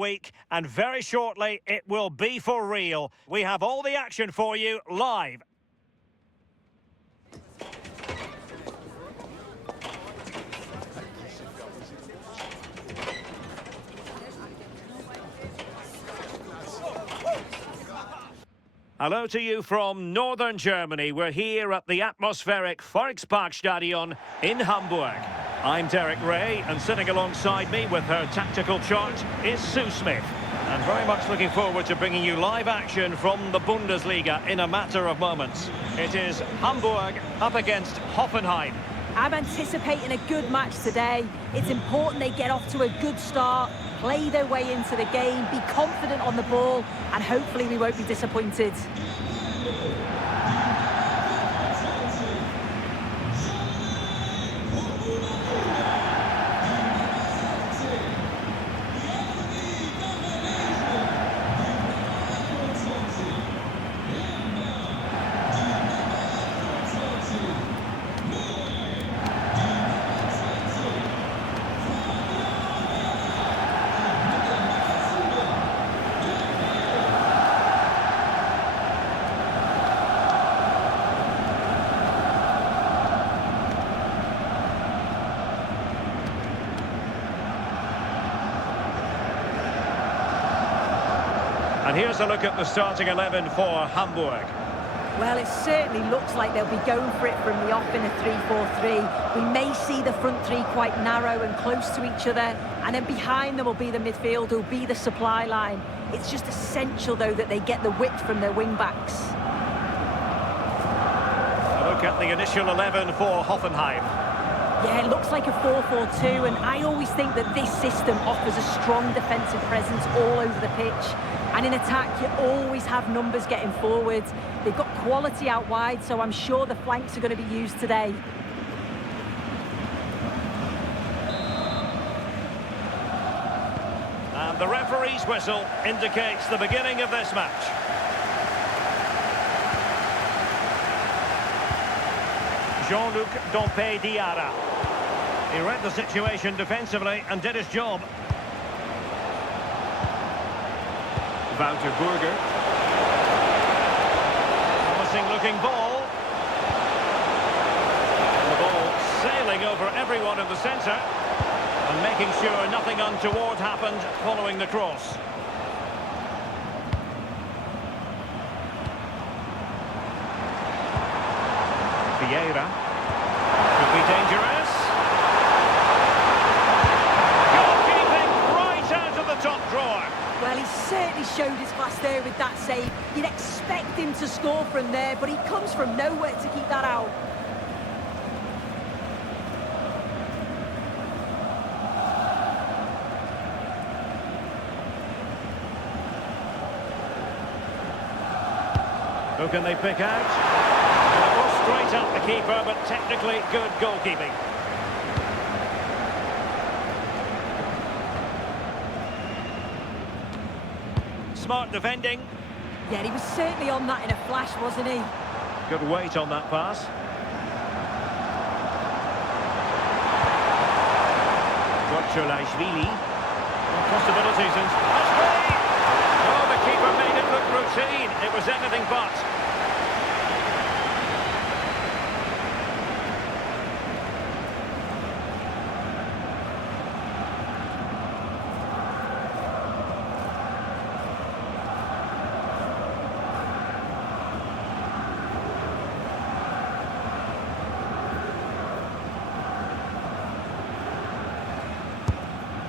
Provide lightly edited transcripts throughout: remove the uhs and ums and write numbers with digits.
week, and very shortly it will be for real. We have all the action for you live. Hello to you from northern Germany. We're here at the atmospheric Volksparkstadion in Hamburg. I'm Derek Ray, and sitting alongside me with her tactical chart is Sue Smith. And very much looking forward to bringing you live action from the Bundesliga in a matter of moments. It is Hamburg up against Hoffenheim. I'm anticipating a good match today. It's important they get off to a good start, play their way into the game, be confident on the ball, and hopefully we won't be disappointed. And here's a look at the starting 11 for Hamburg. Well, it certainly looks like they'll be going for it from the off in a 3-4-3. We may see the front three quite narrow and close to each other, and then behind them will be the midfield, will be the supply line. It's just essential, though, that they get the width from their wing-backs. A look at the initial 11 for Hoffenheim. Yeah, it looks like a 4-4-2, and I always think that this system offers a strong defensive presence all over the pitch. And in attack, you always have numbers getting forward. They've got quality out wide, so I'm sure the flanks are going to be used today. And the referee's whistle indicates the beginning of this match. Jean-Luc Dompe-Diarra. He read the situation defensively and did his job. Wouter Burger. Promising looking ball. The ball sailing over everyone in the centre and making sure nothing untoward happened following the cross. Vieira. Could be dangerous. Goalkeeping right out of the top drawer. Well, he certainly showed his class there with that save. You'd expect him to score from there, but he comes from nowhere to keep that out. Who can they pick out? Well, it was straight at the keeper, but technically good goalkeeping. Smart defending. Yeah, he was certainly on that in a flash, wasn't he? Good weight on that pass. Gotcholashvili. Possibilities and... Oh, the keeper made it look routine. It was anything but.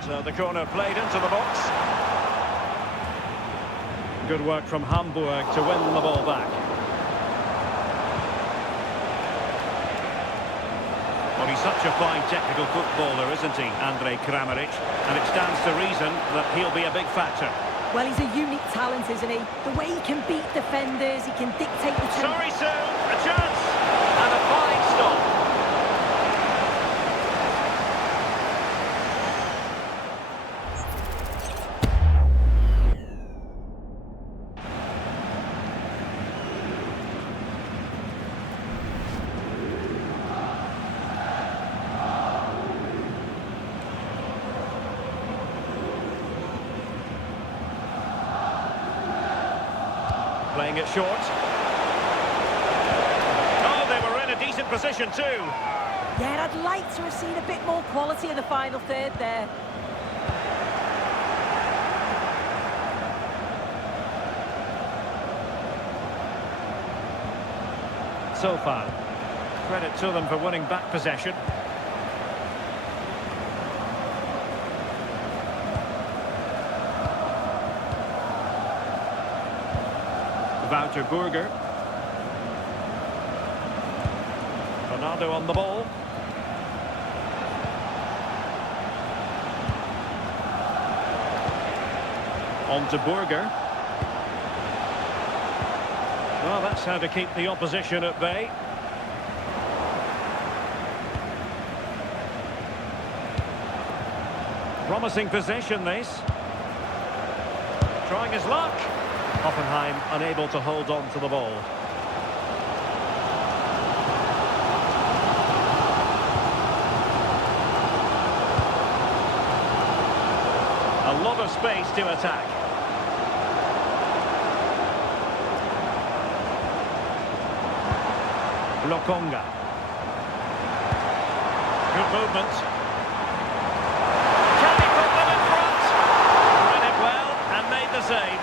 So the corner played into the box. Good work from Hamburg to win the ball back. Well, he's such a fine technical footballer, isn't he, Andrej Kramaric? And it stands to reason that he'll be a big factor. Well, he's a unique talent, isn't he? The way he can beat defenders, he can dictate the tempo. Sorry, Sue, a chance! And a fine stop. Playing it short. Oh, they were in a decent position too. Yeah, I'd like to have seen a bit more quality in the final third there. So far, credit to them for winning back possession. Burger. Ronaldo on the ball. On to Burger. Well, that's how to keep the opposition at bay. Promising possession, this. Trying his luck. Hoffenheim unable to hold on to the ball. A lot of space to attack. Lokonga. Good movement. Can he put them in front? Read it well and made the save.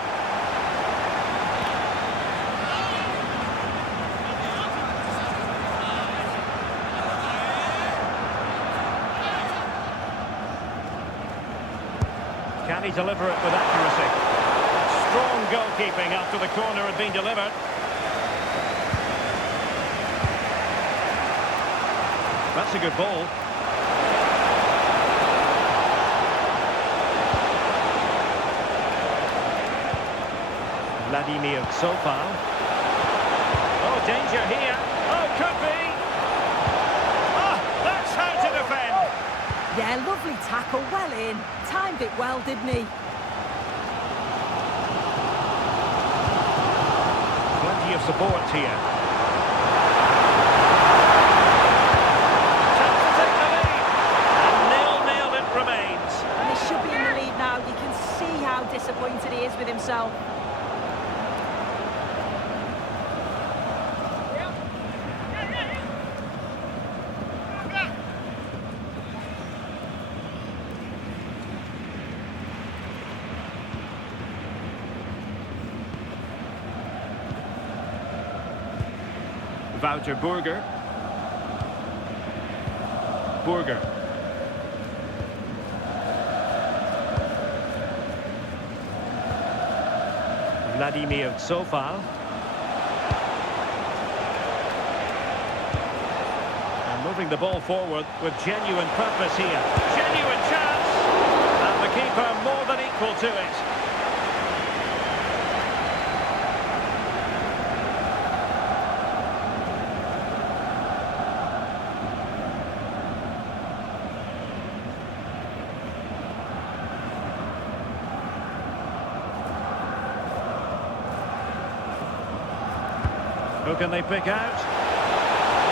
Can he deliver it with accuracy? Strong goalkeeping after the corner had been delivered. That's a good ball. Vladimir Sofal. Oh, danger here. Oh, could be. Oh, that's how to defend. Yeah, lovely tackle, well in. Timed it well, didn't he? Plenty of support here. Chance to take the lead. And 0-0 it remains. And he should be in the lead now. You can see how disappointed he is with himself. Burger. Burger. Vladimir Sofal. And moving the ball forward with genuine purpose here. Genuine chance. And the keeper more than equal to it. Who can they pick out?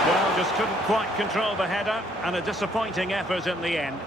Well, just couldn't quite control the header, and a disappointing effort in the end.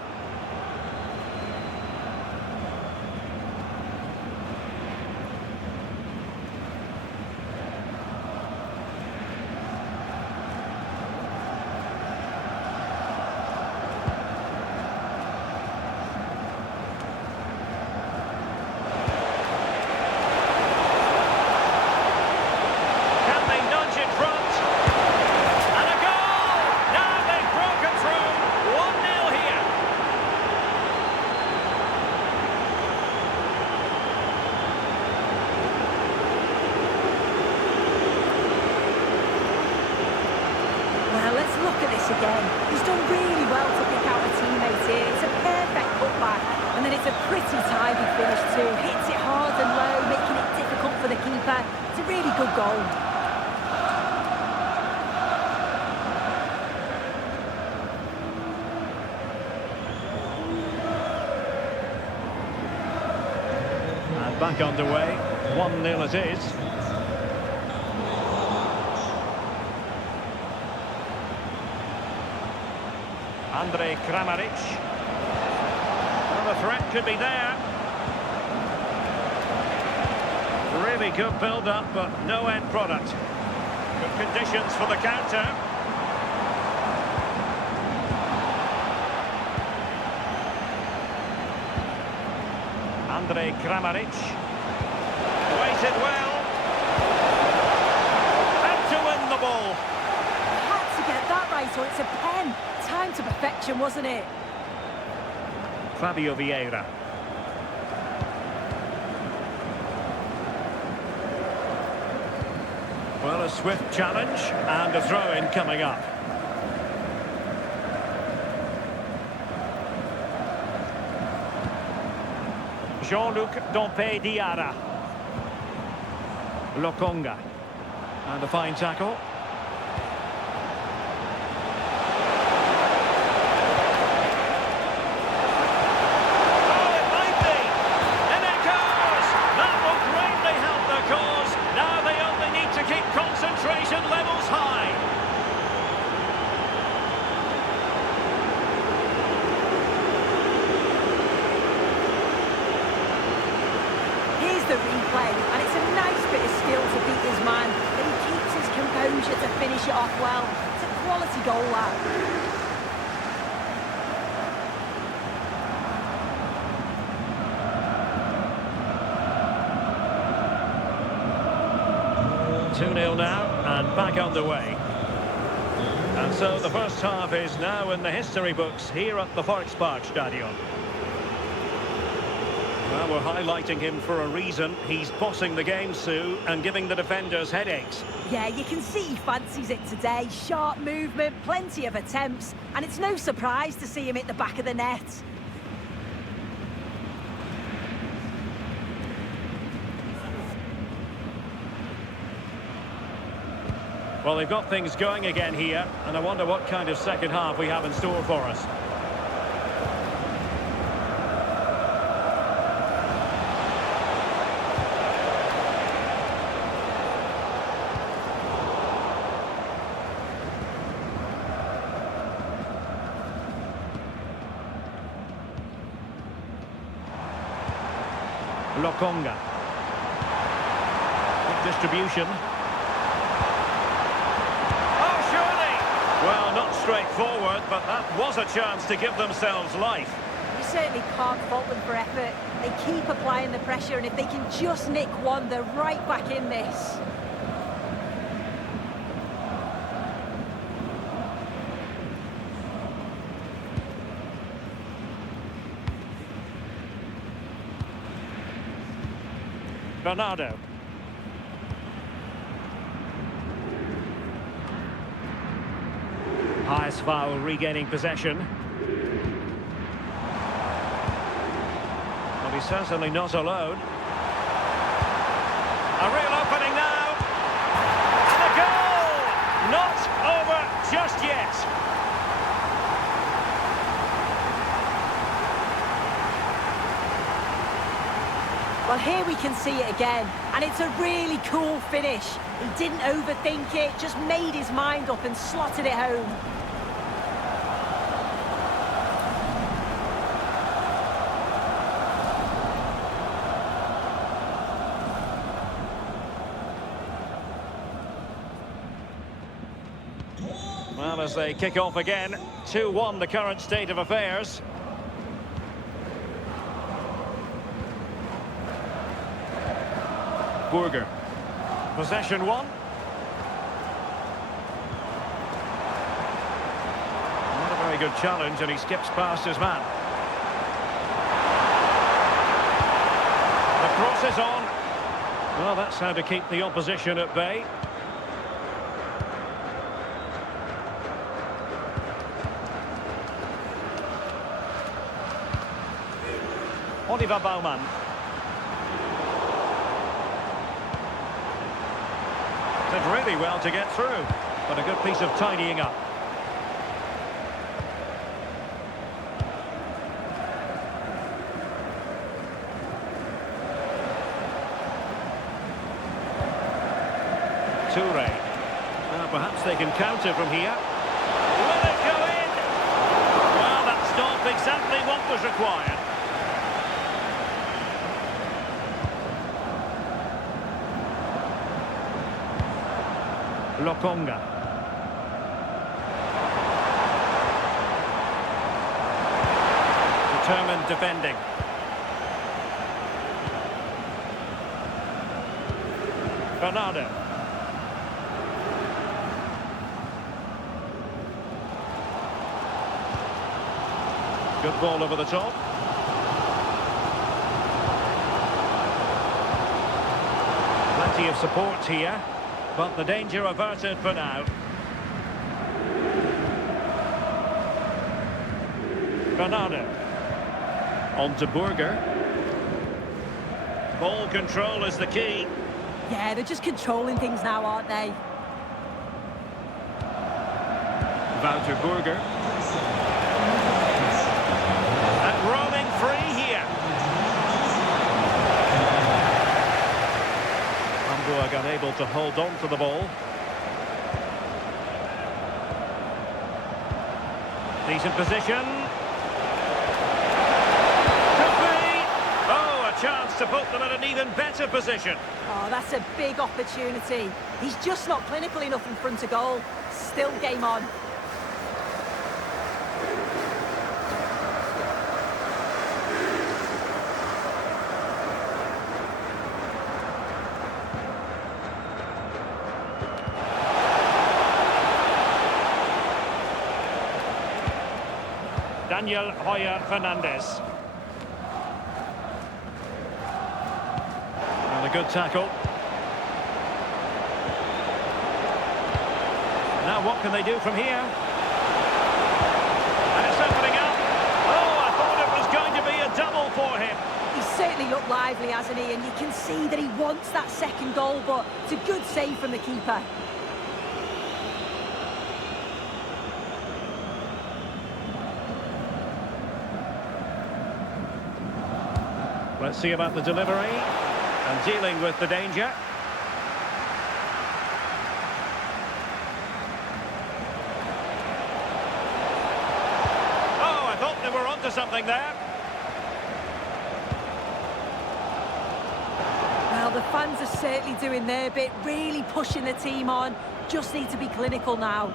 Again. He's done really well to pick out a teammate here. It's a perfect cutback, and then it's a pretty tidy finish too. Hits it hard and low, making it difficult for the keeper. It's a really good goal. And back underway, 1-0 it is. Andre Kramaric. Well, the threat could be there. Really Really good build-up, but no end product. Good conditions for the counter. Andre Kramaric. Waited well. And to win the ball. Had to get that right or it's a pen. Time to perfection, wasn't it? Fabio Vieira. Well, a swift challenge and a throw-in coming up. Jean-Luc Dompe Diarra. Lokonga. And a fine tackle. Oh, it might be! And it goes! That will greatly help their cause. Now they only need to keep concentration levels high. Here's the replay, and it's a nice bit of skill to beat his man. Then he keeps his composure to finish it off well. It's a quality goal, that. Two 2-0 now, and back underway. And so the first half is now in the history books here at the Volksparkstadion. Well, we're highlighting him for a reason. He's bossing the game, Sue, and giving the defenders headaches. Yeah, you can see he fancies it today. Sharp movement, plenty of attempts, and it's no surprise to see him hit the back of the net. Well, they've got things going again here, and I wonder what kind of second half we have in store for us. Lokonga. Good distribution. Oh, surely! Well, not straightforward, but that was a chance to give themselves life. You certainly can't fault them for effort. They keep applying the pressure, and if they can just nick one, they're right back in this. Bernardo. Highest foul regaining possession. Well, he's certainly not alone. A real opening now. And a goal! Not over just yet. Well, here we can see it again, and it's a really cool finish. He didn't overthink it, just made his mind up and slotted it home. Well, as they kick off again, 2-1 the current state of affairs. Burger. Possession one. Not a very good challenge, and he skips past his man. The cross is on. Well, that's how to keep the opposition at bay. Oliver Baumann. Did really well to get through, but a good piece of tidying up. Toure. Now perhaps they can counter from here. Will it go in? Well, that's not exactly what was required. Lokonga. Determined defending. Bernardo. Good ball over the top. Plenty of support here, but the danger averted for now. Bernardo. On to Burger. Ball control is the key. Yeah, they're just controlling things now, aren't they? Burger. And rolling free here. Hamburg unable to hold on to the ball. Decent position. Could be. Oh, a chance to put them in an even better position. Oh, that's a big opportunity. He's just not clinical enough in front of goal. Still game on. Daniel Hoyer Fernandez. And a good tackle. Now what can they do from here? And it's opening up. Oh, I thought it was going to be a double for him. He's certainly looked lively, hasn't he? And you can see that he wants that second goal, but it's a good save from the keeper. Let's see about the delivery and dealing with the danger. Oh, I thought they were onto something there. Well, the fans are certainly doing their bit, really pushing the team on. Just need to be clinical now.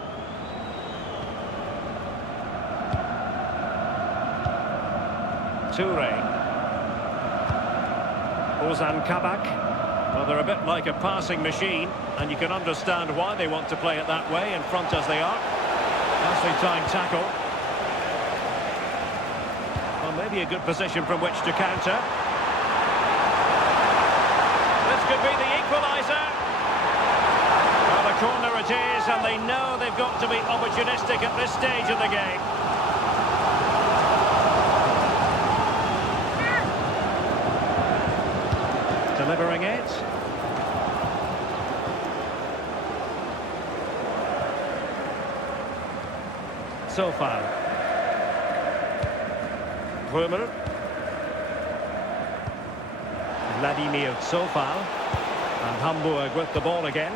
Toure. Ozan Kabak. Well, they're a bit like a passing machine, and you can understand why they want to play it that way, in front as they are. Nicely timed tackle. Well, maybe a good position from which to counter. This could be the equaliser. Well, the corner it is, and they know they've got to be opportunistic at this stage of the game. Delivering it. So far. Römer. Vladimir Sofal. And Hamburg with the ball again.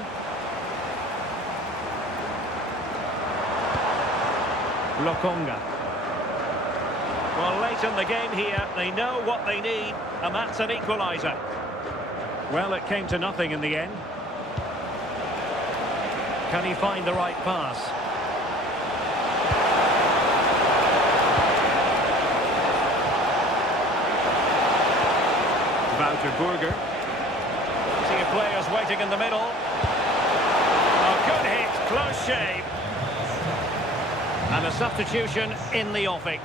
Lokonga. Well, late in the game here, they know what they need, and that's an equaliser. Well, it came to nothing in the end. Can he find the right pass? Burger. See players waiting in the middle. Oh, good hit, close shave. And a substitution in the offing.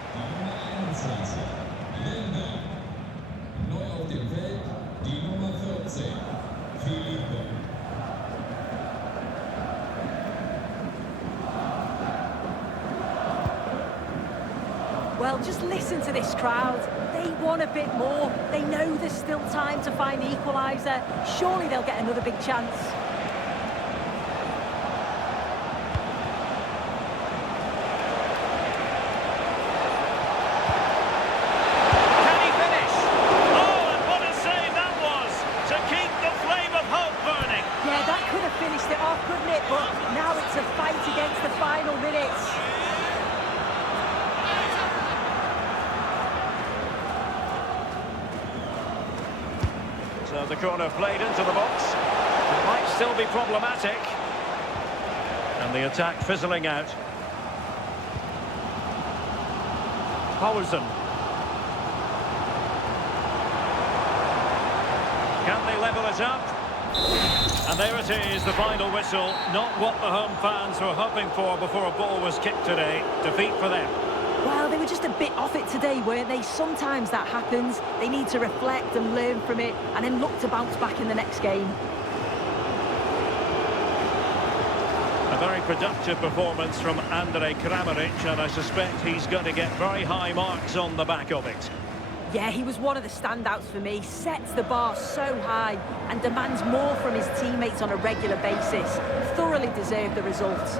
Well, just listen to this crowd. They want a bit more. They know there's still time to find the equaliser. Surely they'll get another big chance. Can he finish? Oh, and what a save that was to keep the flame of hope burning. Yeah, that could have finished it off, couldn't it? But now it's a fight against the final minutes. So the corner played into the box. It might still be problematic. the attack fizzling out. Howison. Can they level it up? And there it is, the final whistle. Not what the home fans were hoping for before a ball was kicked today. Defeat for them. Well, they were just a bit off it today, weren't they? Sometimes that happens. They need to reflect and learn from it and then look to bounce back in the next game. A very productive performance from Andrej Kramaric, and I suspect he's going to get very high marks on the back of it. Yeah, he was one of the standouts for me. Sets the bar so high and demands more from his teammates on a regular basis. Thoroughly deserved the results.